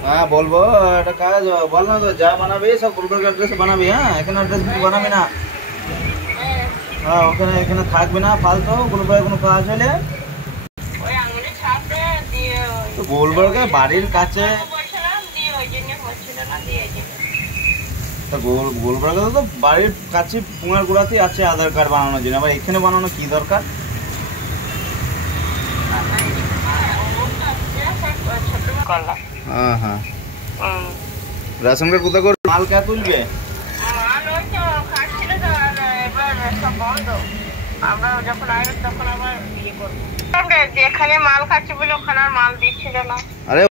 हाँ बोलबो এটা কাজ বল না তো যা বানাবি সব গ্রুপের অ্যাড্রেস বানাবি হ্যাঁ এখানে অ্যাড্রেস বানাবি না হ্যাঁ ওখানে এখানে থাকবি না ফালতু গ্রুপে কোনো কাজ হলে ওই আঙুলে ছাপ দে দিয়ে তো গোলবর্গে বাড়ির কাছে বলছিলাম দিয়ে ওই জন্য হচ্ছিল না দিয়ে তো গোলবর্গে তো বাড়ির কাছে পুঙ্গার গুড়াতেই আছে আধার কার্ড বানানোর জন্য আবার এখানে বানানো কি দরকার हाँ हाँ राशन कार्ड कोथा कर माल क्या तुलबे माल ওই তো কাটছিল তো এবার সব বন্ধ আমরা যখন আইব তখন আবার ইয়ে করব আমরা যেখানে মাল কাটছি বলে ওখানে মাল দিচ্ছিল না আরে